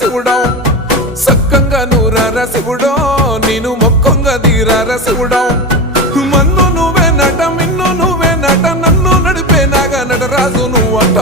శివుడో సక్కంగా నూరార శివుడో నేను మొక్కంగా తీరార శివుడో మన్ను నువ్వే నట మిన్ను నువ్వే నట నన్ను నడిపే నాగా నటరాజు నువ్వట